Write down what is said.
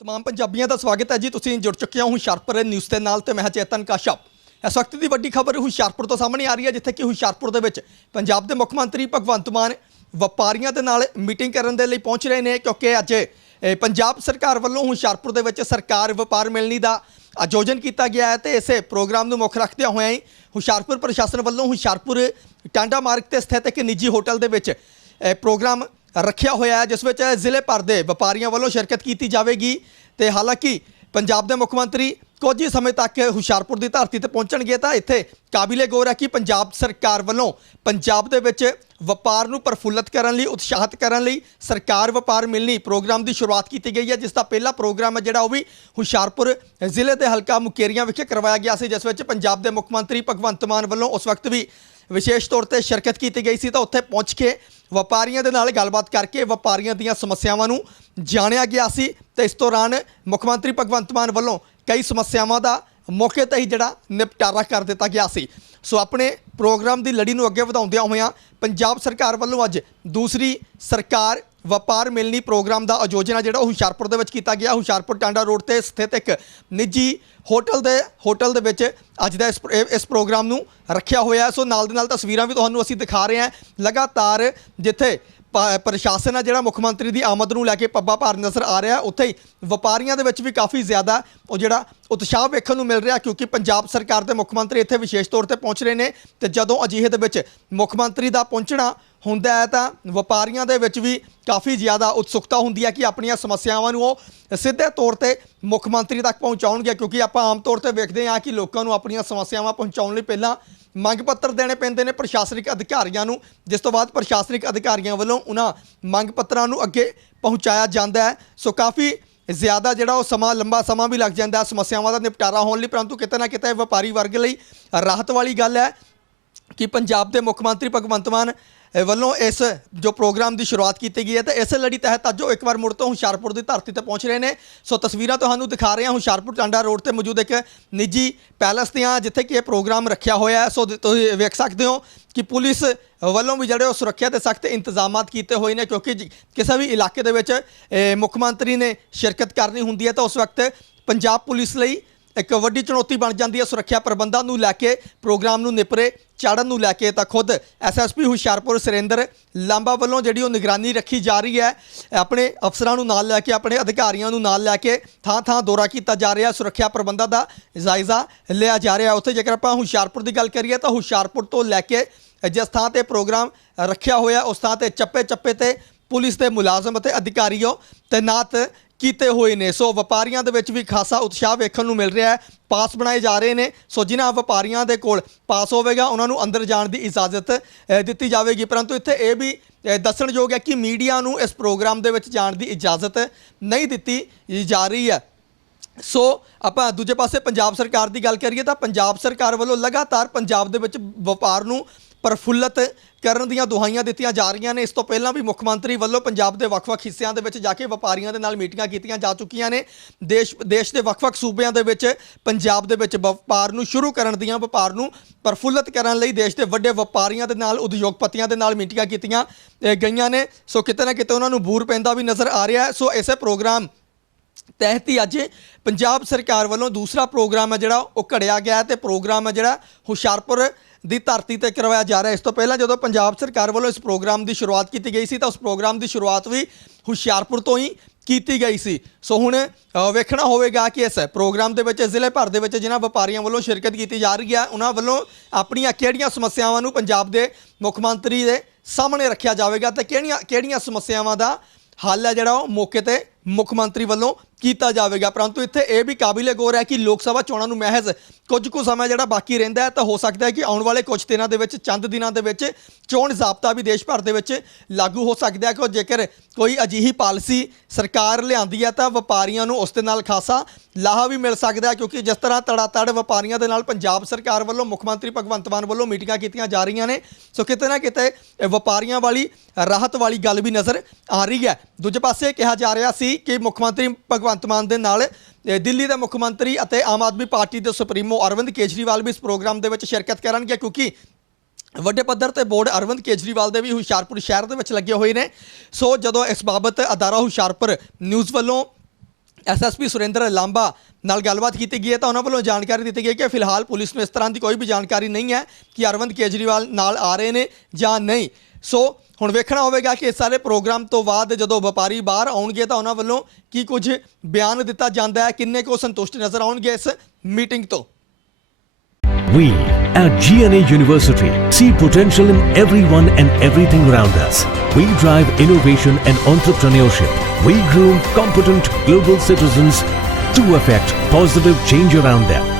ਤਮਾਮ ਪੰਜਾਬੀਆਂ ਦਾ ਸਵਾਗਤ ਹੈ ਜੀ ਤੁਸੀਂ ਜੁੜ ਚੁੱਕੇ ਹੋ ਹੁਸ਼ਿਆਰਪੁਰ ਨਿਊਜ਼ ਦੇ ਨਾਲ ਤੇ ਮੈਂ ਹਾਂ ਚੇਤਨ ਕਾਸ਼ਪ ਇਸ ਵਕਤ ਦੀ ਵੱਡੀ ਖਬਰ ਹੁਸ਼ਿਆਰਪੁਰ ਤੋਂ ਸਾਹਮਣੇ ਆ ਰਹੀ ਹੈ ਜਿੱਥੇ ਕਿ ਹੁਸ਼ਿਆਰਪੁਰ ਦੇ ਵਿੱਚ ਪੰਜਾਬ ਦੇ ਮੁੱਖ ਮੰਤਰੀ ਭਗਵੰਤ ਮਾਨ ਵਪਾਰੀਆਂ ਦੇ ਨਾਲ ਮੀਟਿੰਗ ਕਰਨ ਦੇ ਲਈ ਪਹੁੰਚ ਰਹੇ ਨੇ ਕਿਉਂਕਿ ਅੱਜ ਪੰਜਾਬ ਸਰਕਾਰ ਵੱਲੋਂ ਹੁਸ਼ਿਆਰਪੁਰ ਦੇ ਵਿੱਚ ਸਰਕਾਰ ਵਪਾਰ ਮਿਲਣੀ ਦਾ ਆਯੋਜਨ ਕੀਤਾ ਗਿਆ ਹੈ ਤੇ ਇਸੇ ਪ੍ਰੋਗਰਾਮ ਨੂੰ ਮੁੱਖ ਰੱਖਦਿਆਂ ਹੋਇਆਂ ਹੀ ਹੁਸ਼ਿਆਰਪੁਰ ਪ੍ਰਸ਼ਾਸਨ ਵੱਲੋਂ ਹੁਸ਼ਿਆਰਪੁਰ ਟਾਂਡਾ ਮਾਰਗ ਤੇ ਸਥਿਤ ਇੱਕ ਨਿੱਜੀ ਹੋਟਲ ਦੇ ਵਿੱਚ ਪ੍ਰੋਗਰਾਮ ਰੱਖਿਆ ਹੋਇਆ ਹੈ, ਜਿਸ ਵਿੱਚ ਜ਼ਿਲ੍ਹੇ ਭਰ ਦੇ ਵਪਾਰੀਆਂ ਵੱਲੋਂ ਸ਼ਿਰਕਤ ਕੀਤੀ ਜਾਵੇਗੀ ਤੇ ਹਾਲਾਂਕਿ ਪੰਜਾਬ ਦੇ ਮੁੱਖ ਮੰਤਰੀ ਕੁਝ ਹੀ ਸਮੇਂ ਤੱਕ ਹੁਸ਼ਿਆਰਪੁਰ ਦੀ ਧਰਤੀ ਤੇ ਪਹੁੰਚਣਗੇ ਤਾਂ ਇੱਥੇ ਕਾਬਿਲੇ ਗੌਰ ਹੈ ਕਿ ਪੰਜਾਬ ਸਰਕਾਰ ਵੱਲੋਂ ਪੰਜਾਬ ਦੇ ਵਿੱਚ ਵਪਾਰ ਨੂੰ ਪ੍ਰਫੁੱਲਤ ਕਰਨ ਲਈ, ਉਤਸ਼ਾਹਿਤ ਕਰਨ ਲਈ ਸਰਕਾਰ ਵਪਾਰ ਮਿਲਣੀ ਪ੍ਰੋਗਰਾਮ ਦੀ ਸ਼ੁਰੂਆਤ ਕੀਤੀ ਗਈ ਹੈ, ਜਿਸ ਦਾ ਪਹਿਲਾ ਪ੍ਰੋਗਰਾਮ ਹੈ ਜਿਹੜਾ ਉਹ ਵੀ ਹੁਸ਼ਿਆਰਪੁਰ ਜ਼ਿਲ੍ਹੇ ਦੇ ਹਲਕਾ ਮੁਕੇਰੀਆਂ ਵਿਖੇ ਕਰਵਾਇਆ ਗਿਆ ਸੀ, ਜਿਸ ਵਿੱਚ ਪੰਜਾਬ ਦੇ ਮੁੱਖ ਮੰਤਰੀ ਭਗਵੰਤ ਮਾਨ ਵੱਲੋਂ ਉਸ ਵਕਤ ਵੀ ਵਿਸ਼ੇਸ਼ ਤੌਰ ਤੇ ਸ਼ਿਰਕਤ ਕੀਤੀ ਗਈ ਸੀ ਤਾਂ ਉੱਥੇ ਪਹੁੰਚ ਕੇ ਵਪਾਰੀਆਂ ਦੇ ਨਾਲ ਗੱਲਬਾਤ ਕਰਕੇ ਵਪਾਰੀਆਂ ਦੀਆਂ ਸਮੱਸਿਆਵਾਂ ਨੂੰ ਜਾਣਿਆ ਗਿਆ ਸੀ ਤੇ ਇਸ ਦੌਰਾਨ ਮੁੱਖ ਮੰਤਰੀ ਭਗਵੰਤ ਮਾਨ ਵੱਲੋਂ ਕਈ ਸਮੱਸਿਆਵਾਂ ਦਾ ਮੌਕੇ ਤੇ ਹੀ ਜਿਹੜਾ ਨਿਪਟਾਰਾ ਕਰ ਦਿੱਤਾ ਗਿਆ ਸੀ। ਸੋ ਆਪਣੇ ਪ੍ਰੋਗਰਾਮ ਦੀ ਲੜੀ ਨੂੰ ਅੱਗੇ ਵਧਾਉਂਦਿਆਂ ਹੋਇਆਂ ਪੰਜਾਬ ਸਰਕਾਰ ਵੱਲੋਂ ਅੱਜ ਦੂਸਰੀ ਸਰਕਾਰ ਵਪਾਰ ਮਿਲਣੀ ਪ੍ਰੋਗਰਾਮ ਦਾ ਆਯੋਜਨ ਆ ਜਿਹੜਾ ਉਹ ਹੁਸ਼ਿਆਰਪੁਰ ਦੇ ਵਿੱਚ ਕੀਤਾ ਗਿਆ। ਹੁਸ਼ਿਆਰਪੁਰ ਟਾਂਡਾ ਰੋਡ ਤੇ ਸਥਿਤ ਇੱਕ ਨਿੱਜੀ ਹੋਟਲ ਦੇ ਹੋਟਲ ਦੇ ਵਿੱਚ ਅੱਜ ਦਾ ਇਸ ਇਸ ਪ੍ਰੋਗਰਾਮ ਨੂੰ ਰੱਖਿਆ ਹੋਇਆ ਸੋ ਨਾਲ ਦੇ ਨਾਲ ਤਸਵੀਰਾਂ ਵੀ ਤੁਹਾਨੂੰ ਅਸੀਂ ਦਿਖਾ ਰਹੇ ਹਾਂ। ਲਗਾਤਾਰ ਜਿੱਥੇ ਪ੍ਰਸ਼ਾਸਨ ਆ ਜਿਹੜਾ ਮੁੱਖ ਮੰਤਰੀ ਦੀ ਆਮਦ ਨੂੰ ਲੈ ਕੇ ਪੱਬਾ ਭਾਰ ਨਜ਼ਰ ਆ ਰਿਹਾ, ਉੱਥੇ ਹੀ ਵਪਾਰੀਆਂ ਦੇ ਵਿੱਚ ਵੀ ਕਾਫੀ ਜ਼ਿਆਦਾ ਉਹ ਜਿਹੜਾ ਉਤਸ਼ਾਹ ਵੇਖਣ ਨੂੰ ਮਿਲ ਰਿਹਾ, ਕਿਉਂਕਿ ਪੰਜਾਬ ਸਰਕਾਰ ਦੇ ਮੁੱਖ ਮੰਤਰੀ ਇੱਥੇ ਵਿਸ਼ੇਸ਼ ਤੌਰ ਤੇ ਪਹੁੰਚ ਰਹੇ ਨੇ ਤੇ ਜਦੋਂ ਅਜਿਹੇ ਦੇ ਵਿੱਚ ਮੁੱਖ ਮੰਤਰੀ ਦਾ ਪਹੁੰਚਣਾ ਹੁੰਦਾ ਹੈ ਤਾਂ ਵਪਾਰੀਆਂ ਦੇ ਵਿੱਚ ਵੀ ਕਾਫੀ ਜ਼ਿਆਦਾ ਉਤਸੁਕਤਾ ਹੁੰਦੀ ਹੈ ਕਿ ਆਪਣੀਆਂ ਸਮੱਸਿਆਵਾਂ ਨੂੰ ਉਹ ਸਿੱਧੇ ਤੌਰ ਤੇ ਮੁੱਖ ਮੰਤਰੀ ਤੱਕ ਪਹੁੰਚਾਉਣਗੇ, ਕਿਉਂਕਿ ਆਪਾਂ ਆਮ ਤੌਰ ਤੇ ਵੇਖਦੇ ਹਾਂ ਕਿ ਲੋਕਾਂ ਨੂੰ ਆਪਣੀਆਂ ਸਮੱਸਿਆਵਾਂ ਪਹੁੰਚਾਉਣ ਲਈ ਪਹਿਲਾਂ ਮੰਗ ਪੱਤਰ ਦੇਣੇ ਪੈਂਦੇ ਨੇ ਪ੍ਰਸ਼ਾਸਨਿਕ ਅਧਿਕਾਰੀਆਂ ਨੂੰ, ਜਿਸ ਤੋਂ ਬਾਅਦ ਪ੍ਰਸ਼ਾਸਨਿਕ ਅਧਿਕਾਰੀਆਂ ਵੱਲੋਂ ਉਹਨਾਂ ਮੰਗ ਪੱਤਰਾਂ ਨੂੰ ਅੱਗੇ ਪਹੁੰਚਾਇਆ ਜਾਂਦਾ ਹੈ। ਸੋ ਕਾਫੀ ਜ਼ਿਆਦਾ ਜਿਹੜਾ ਉਹ ਸਮਾਂ, ਲੰਬਾ ਸਮਾਂ ਵੀ ਲੱਗ ਜਾਂਦਾ ਸਮੱਸਿਆਵਾਂ ਦਾ ਨਿਪਟਾਰਾ ਹੋਣ ਲਈ, ਪਰੰਤੂ ਕਿਤੇ ਨਾ ਕਿਤੇ ਵਪਾਰੀ ਵਰਗ ਲਈ ਰਾਹਤ ਵਾਲੀ ਗੱਲ ਹੈ ਕਿ ਪੰਜਾਬ ਦੇ ਮੁੱਖ ਮੰਤਰੀ ਭਗਵੰਤ ਮਾਨ ਵੱਲੋਂ ਇਸ ਜੋ ਪ੍ਰੋਗਰਾਮ ਦੀ ਸ਼ੁਰੂਆਤ ਕੀਤੀ ਗਈ ਹੈ ਤੇ ਇਸ ਲੜੀ ਤਹਿਤ ਅੱਜ ਉਹ ਇੱਕ ਵਾਰ ਮੁੜ ਤੋਂ ਹੁਸ਼ਿਆਰਪੁਰ ਦੀ ਧਰਤੀ ਤੇ ਪਹੁੰਚ ਰਹੇ ਨੇ। ਸੋ ਤਸਵੀਰਾਂ ਤੁਹਾਨੂੰ ਦਿਖਾ ਰਹੇ ਹਾਂ। ਹੁਸ਼ਿਆਰਪੁਰ ਟਾਂਡਾ ਰੋਡ ਤੇ ਮੌਜੂਦ ਇੱਕ ਨਿੱਜੀ ਪੈਲਸ ਦੀਆਂ ਜਿੱਥੇ ਕਿ ਇਹ ਪ੍ਰੋਗਰਾਮ ਰੱਖਿਆ ਹੋਇਆ ਹੈ। ਸੋ ਤੁਸੀਂ ਵੇਖ ਸਕਦੇ ਹੋ ਕਿ ਪੁਲਿਸ ਵੱਲੋਂ ਵੀ ਜਿਹੜੇ ਉਹ ਸੁਰੱਖਿਆ ਦੇ ਸਖਤ ਇੰਤਜ਼ਾਮਾਤ ਕੀਤੇ ਹੋਏ ਨੇ ਕਿਉਂਕਿ ਜੀ- ਕਿਸੇ ਵੀ ਇਲਾਕੇ ਦੇ ਵਿੱਚ ਮੁੱਖ ਮੰਤਰੀ ਨੇ ਸ਼ਿਰਕਤ ਕਰਨੀ ਹੁੰਦੀ ਹੈ ਤਾਂ ਉਸ ਵਕਤ ਪੰਜਾਬ ਪੁਲਿਸ ਲਈ ਇੱਕ ਵੱਡੀ ਚੁਣੌਤੀ ਬਣ ਜਾਂਦੀ ਹੈ। ਸੁਰੱਖਿਆ ਪ੍ਰਬੰਧਾਂ ਨੂੰ ਲੈ ਕੇ ਪ੍ਰੋਗਰਾਮ ਨੂੰ ਨਿਪਰੇ ਚਾੜਨ ਨੂੰ ਲੈ ਕੇ ਤਾਂ ਖੁਦ ਐਸਐਸਪੀ ਹੁਸ਼ਿਆਰਪੁਰ ਸੁਰਿੰਦਰ ਲਾਂਬਾ ਵੱਲੋਂ ਜਿਹੜੀ ਉਹ ਨਿਗਰਾਨੀ ਰੱਖੀ ਜਾ ਰਹੀ ਹੈ, ਆਪਣੇ ਅਫਸਰਾਂ ਨੂੰ ਨਾਲ ਲੈ ਕੇ, ਆਪਣੇ ਅਧਿਕਾਰੀਆਂ ਨੂੰ ਨਾਲ ਲੈ ਕੇ ਥਾਂ ਥਾਂ ਦੌਰਾ ਕੀਤਾ ਜਾ ਰਿਹਾ, ਸੁਰੱਖਿਆ ਪ੍ਰਬੰਧਾਂ ਦਾ ਜਾਇਜ਼ਾ ਲਿਆ ਜਾ ਰਿਹਾ। ਉੱਥੇ ਜੇਕਰ ਆਪਾਂ ਹੁਸ਼ਿਆਰਪੁਰ ਦੀ ਗੱਲ ਕਰੀਏ ਤਾਂ ਹੁਸ਼ਿਆਰਪੁਰ ਤੋਂ ਲੈ ਕੇ ਜਿਸ ਥਾਂ ਤੇ ਪ੍ਰੋਗਰਾਮ ਰੱਖਿਆ ਹੋਇਆ, ਉਸ ਥਾਂ ਤੇ ਚੱਪੇ ਚੱਪੇ ਤੇ ਪੁਲਿਸ ਦੇ ਮੁਲਾਜ਼ਮ ਅਤੇ ਅਧਿਕਾਰੀਓ ਤੈਨਾਤ ਕੀਤੇ ਹੋਏ ਨੇ। ਸੋ ਵਪਾਰੀਆਂ ਦੇ ਵਿੱਚ ਵੀ ਖਾਸਾ ਉਤਸ਼ਾਹ ਵੇਖਣ ਨੂੰ ਮਿਲ ਰਿਹਾ ਹੈ। ਪਾਸ ਬਣਾਏ ਜਾ ਰਹੇ ਨੇ। ਸੋ ਜਿਨ੍ਹਾਂ ਵਪਾਰੀਆਂ ਦੇ ਕੋਲ ਪਾਸ ਹੋਵੇਗਾ, ਉਹਨਾਂ ਨੂੰ ਅੰਦਰ ਜਾਣ ਦੀ ਇਜਾਜ਼ਤ ਦਿੱਤੀ ਜਾਵੇਗੀ। ਪਰੰਤੂ ਇੱਥੇ ਇਹ ਵੀ ਦੱਸਣਯੋਗ ਹੈ ਕਿ ਮੀਡੀਆ ਨੂੰ ਇਸ ਪ੍ਰੋਗਰਾਮ ਦੇ ਵਿੱਚ ਜਾਣ ਦੀ ਇਜਾਜ਼ਤ ਨਹੀਂ ਦਿੱਤੀ ਜਾ ਰਹੀ ਹੈ। ਸੋ ਆਪਾਂ ਦੂਜੇ ਪਾਸੇ ਪੰਜਾਬ ਸਰਕਾਰ ਦੀ ਗੱਲ ਕਰੀਏ ਤਾਂ ਪੰਜਾਬ ਸਰਕਾਰ ਵੱਲੋਂ ਲਗਾਤਾਰ ਪੰਜਾਬ ਦੇ ਵਿੱਚ ਵਪਾਰ ਨੂੰ ਪ੍ਰਫੁੱਲਤ ਕਰਨ ਦੀਆਂ ਦੁਹਾਈਆਂ ਦਿੱਤੀਆਂ ਜਾ ਰਹੀਆਂ ਨੇ। ਇਸ ਤੋਂ ਪਹਿਲਾਂ ਵੀ ਮੁੱਖ ਮੰਤਰੀ ਵੱਲੋਂ ਪੰਜਾਬ ਦੇ ਵੱਖ-ਵੱਖ ਹਿੱਸਿਆਂ ਦੇ ਵਿੱਚ ਜਾ ਕੇ ਵਪਾਰੀਆਂ ਦੇ ਨਾਲ ਮੀਟਿੰਗਾਂ ਕੀਤੀਆਂ ਜਾ ਚੁੱਕੀਆਂ ਨੇ। ਦੇਸ਼ ਦੇਸ਼ ਦੇ ਵੱਖ-ਵੱਖ ਸੂਬਿਆਂ ਦੇ ਵਿੱਚ, ਪੰਜਾਬ ਦੇ ਵਿੱਚ ਵਪਾਰ ਨੂੰ ਸ਼ੁਰੂ ਕਰਨ ਦੀਆਂ, ਵਪਾਰ ਨੂੰ ਪ੍ਰਫੁੱਲਤ ਕਰਨ ਲਈ ਦੇਸ਼ ਦੇ ਵੱਡੇ ਵਪਾਰੀਆਂ ਦੇ ਨਾਲ, ਉਦਯੋਗਪਤੀਆਂ ਦੇ ਨਾਲ ਮੀਟਿੰਗਾਂ ਕੀਤੀਆਂ ਗਈਆਂ ਨੇ। ਸੋ ਕਿਤੇ ਨਾ ਕਿਤੇ ਉਹਨਾਂ ਨੂੰ ਬੂਰ ਪੈਂਦਾ ਵੀ ਨਜ਼ਰ ਆ ਰਿਹਾ ਹੈ। ਸੋ ਇਸੇ ਪ੍ਰੋਗਰਾਮ ਤਹਿਤ ਹੀ ਅੱਜ ਪੰਜਾਬ ਸਰਕਾਰ ਵੱਲੋਂ ਦੂਸਰਾ ਪ੍ਰੋਗਰਾਮ ਹੈ ਜਿਹੜਾ ਉਹ ਘੜਿਆ ਗਿਆ ਹੈ ਤੇ ਪ੍ਰੋਗਰਾਮ ਹੈ ਜਿਹੜਾ ਹੁਸ਼ਿਆਰਪੁਰ ਦੀ ਧਰਤੀ ਤੇ ਕਰਵਾਇਆ ਜਾ ਰਿਹਾ ਇਸ ਤੋਂ ਪਹਿਲਾਂ ਜਦੋਂ ਪੰਜਾਬ ਸਰਕਾਰ ਵੱਲੋਂ ਇਸ ਪ੍ਰੋਗਰਾਮ ਦੀ ਸ਼ੁਰੂਆਤ ਕੀਤੀ ਗਈ ਸੀ, ਤਾਂ ਉਸ ਪ੍ਰੋਗਰਾਮ ਦੀ ਸ਼ੁਰੂਆਤ ਵੀ ਹੁਸ਼ਿਆਰਪੁਰ ਤੋਂ ਹੀ ਕੀਤੀ ਗਈ ਸੀ। ਸੋ ਹੁਣ ਵੇਖਣਾ ਹੋਵੇਗਾ ਕਿ ਇਸ ਪ੍ਰੋਗਰਾਮ ਦੇ ਵਿੱਚ, ਜ਼ਿਲ੍ਹੇ ਭਰ ਦੇ ਵਿੱਚ ਜਿਨ੍ਹਾਂ ਵਪਾਰੀਆਂ ਵੱਲੋਂ ਸ਼ਿਰਕਤ ਕੀਤੀ ਜਾ ਰਹੀ ਹੈ, ਉਹਨਾਂ ਵੱਲੋਂ ਆਪਣੀਆਂ ਕਿਹੜੀਆਂ ਸਮੱਸਿਆਵਾਂ ਨੂੰ ਪੰਜਾਬ ਦੇ ਮੁੱਖ ਮੰਤਰੀ ਦੇ ਸਾਹਮਣੇ ਰੱਖਿਆ ਜਾਵੇਗਾ ਤੇ ਕਿਹੜੀਆਂ ਕਿਹੜੀਆਂ ਸਮੱਸਿਆਵਾਂ ਦਾ ਹੱਲ ਹੈ ਜਿਹੜਾ ਉਹ ਮੌਕੇ ਤੇ ਮੁੱਖ ਮੰਤਰੀ ਵੱਲੋਂ ਕੀਤਾ ਜਾਵੇਗਾ। ਪਰੰਤੂ ਇੱਥੇ ਇਹ ਵੀ ਕਾਬਿਲੇ ਗੌਰ ਹੈ ਕਿ ਲੋਕ ਸਭਾ ਚੋਣਾਂ ਨੂੰ ਮਹਿਜ਼ ਕੁਝ ਕੁ ਸਮਾਂ ਜਿਹੜਾ ਬਾਕੀ ਰਹਿੰਦਾ ਹੈ, ਤਾਂ ਹੋ ਸਕਦਾ ਹੈ ਕਿ ਆਉਣ ਵਾਲੇ ਕੁਝ ਦਿਨਾਂ ਦੇ ਵਿੱਚ, ਚੰਦ ਦਿਨਾਂ ਦੇ ਵਿੱਚ ਚੋਣ ਜ਼ਾਬਤਾ ਵੀ ਦੇਸ਼ ਭਰ ਦੇ ਵਿੱਚ ਲਾਗੂ ਹੋ ਸਕਦਾ ਹੈ ਕਿ ਜੇਕਰ ਕੋਈ ਅਜਿਹੀ ਪਾਲਿਸੀ ਸਰਕਾਰ ਲਿਆਂਦੀ ਹੈ, ਤਾਂ ਵਪਾਰੀਆਂ ਨੂੰ ਉਸ ਦੇ ਨਾਲ ਖਾਸਾ ਲਾਹਾ ਵੀ ਮਿਲ ਸਕਦਾ ਹੈ, ਕਿਉਂਕਿ ਜਿਸ ਤਰ੍ਹਾਂ ਤੜਾਤੜ ਵਪਾਰੀਆਂ ਦੇ ਨਾਲ ਪੰਜਾਬ ਸਰਕਾਰ ਵੱਲੋਂ ਮੁੱਖ ਮੰਤਰੀ ਭਗਵੰਤ ਮਾਨ ਵੱਲੋਂ ਮੀਟਿੰਗਾਂ ਕੀਤੀਆਂ ਜਾ ਰਹੀਆਂ ਨੇ। ਸੋ ਕਿਤੇ ਨਾ ਕਿਤੇ ਵਪਾਰੀਆਂ ਵਾਲੀ ਰਾਹਤ ਵਾਲੀ ਗੱਲ ਵੀ ਨਜ਼ਰ ਆ ਰਹੀ ਹੈ। ਦੂਜੇ ਪਾਸੇ ਕਿਹਾ ਜਾ ਰਿਹਾ ਸੀ ਕਿ ਮੁੱਖ ਮੰਤਰੀ ਭਗਵੰਤ ਮਾਨ ਦੇ ਨਾਲ ਦਿੱਲੀ ਦੇ ਮੁੱਖ ਮੰਤਰੀ ਅਤੇ ਆਮ ਆਦਮੀ ਪਾਰਟੀ ਦੇ ਸੁਪਰੀਮੋ ਅਰਵਿੰਦ ਕੇਜਰੀਵਾਲ ਵੀ ਇਸ ਪ੍ਰੋਗਰਾਮ ਦੇ ਵਿੱਚ ਸ਼ਿਰਕਤ ਕਰਨਗੇ, ਕਿਉਂਕਿ ਵੱਡੇ ਪੱਧਰ ਤੇ ਬੋਰਡ ਅਰਵਿੰਦ ਕੇਜਰੀਵਾਲ ਦੇ ਵੀ ਹੁਸ਼ਿਆਰਪੁਰ ਸ਼ਹਿਰ ਦੇ ਵਿੱਚ ਲੱਗੇ ਹੋਏ ਨੇ। ਸੋ ਜਦੋਂ ਇਸ ਬਾਬਤ ਅਦਾਰਾ ਹੁਸ਼ਿਆਰਪੁਰ ਨਿਊਜ਼ ਵੱਲੋਂ ਐਸਐਸਪੀ ਸੁਰਿੰਦਰ ਲਾਂਬਾ ਨਾਲ ਗੱਲਬਾਤ ਕੀਤੀ ਗਈ ਹੈ, ਤਾਂ ਉਹਨਾਂ ਵੱਲੋਂ ਜਾਣਕਾਰੀ ਦਿੱਤੀ ਗਈ ਕਿ ਫਿਲਹਾਲ ਪੁਲਿਸ ਨੂੰ ਇਸ ਤਰ੍ਹਾਂ ਦੀ ਕੋਈ ਵੀ ਜਾਣਕਾਰੀ ਨਹੀਂ ਹੈ ਕਿ ਅਰਵਿੰਦ ਕੇਜਰੀਵਾਲ ਨਾਲ ਆ ਰਹੇ ਨੇ ਜਾਂ ਨਹੀਂ। ਸੋ ਹੁਣ ਵੇਖਣਾ ਹੋਵੇਗਾ ਕਿ ਇਸ ਸਾਰੇ ਪ੍ਰੋਗਰਾਮ ਤੋਂ ਬਾਅਦ ਜਦੋਂ ਵਪਾਰੀ ਬਾਹਰ ਆਉਣਗੇ ਤਾਂ ਉਹਨਾਂ ਵੱਲੋਂ ਕੀ ਕੁਝ ਬਿਆਨ ਦਿੱਤਾ ਜਾਂਦਾ ਹੈ ਕਿੰਨੇ ਕੁ ਸੰਤੁਸ਼ਟ ਨਜ਼ਰ ਆਉਣਗੇ ਇਸ ਮੀਟਿੰਗ ਤੋਂ We at GNA University see potential in everyone and everything around us. We drive innovation and entrepreneurship. We groom competent global citizens to affect positive change around them.